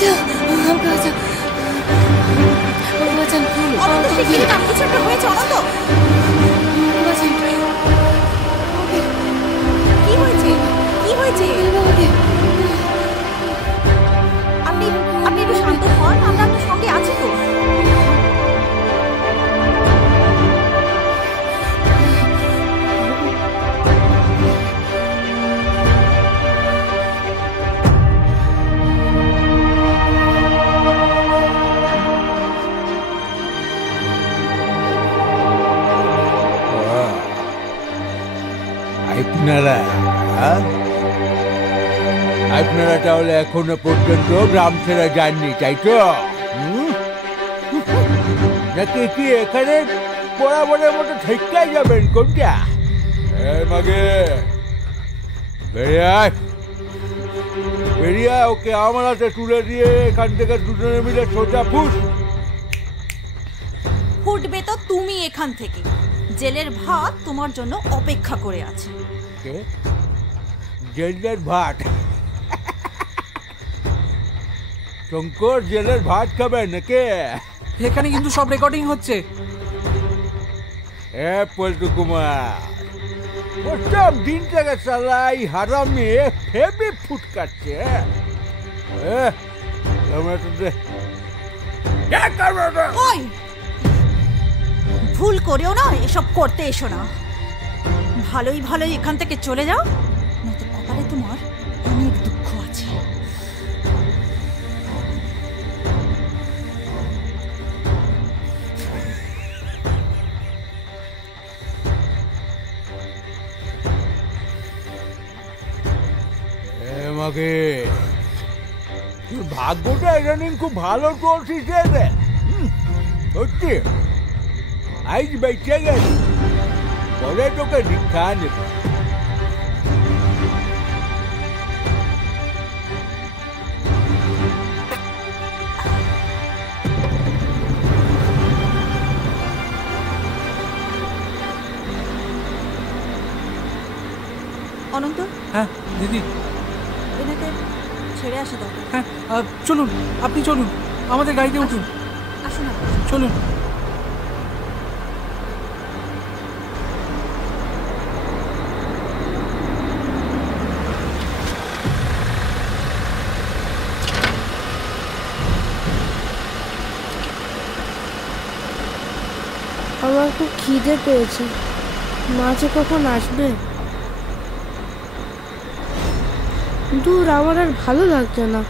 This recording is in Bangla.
আপনি একটু শান্ত হন, আমরা আপনার সঙ্গে আছি তো। আপনারা তাহলে এখনো পর্যন্ত গ্রাম ছেড়ে যাননি, তাই তো? নাকি কি এখানে বরাবরের মতো থেকে যাবেন? কোনটা? মাগে বেরিয়া ওকে আমার হাতে তুলে দিয়ে এখান থেকে দুজনে মিলে সোজা ফুটবে তো তুমি এখান থেকে। জেলের ভাত তোমার জন্য অপেক্ষা করে আছে। জেলের ভাত? শঙ্কর জেলের ভাত খাবেন নাকি? এখানে কিন্তু সব রেকর্ডিং হচ্ছে। পল্টু কুমার প্রথম দিন থেকে চালাই হারামি হেভি ফুট কাটছে। ভুল করেও না এসব করতে এসো না। ভালোই ভালোই এখান থেকে চলে যাও, নয়তো কপালে তোমার অনেক দুঃখ আছে। ভাগ্যটা ইদানিং খুব ভালো চলছিস রে। সত্যি আজ বেঁচে গেছি, পরে তোকে দীক্ষা নেব। অনন্ত। হ্যাঁ দিদি, এনাকে ছেড়ে আসা দরকার। হ্যাঁ চলুন, আপনি চলুন, আমাদের গাড়িতে উঠুন। আসুন চলুন। আমার খুব খিদে পেয়েছে, মা যে কখন আসবে। দূর, আমার আর ভালো লাগছে না।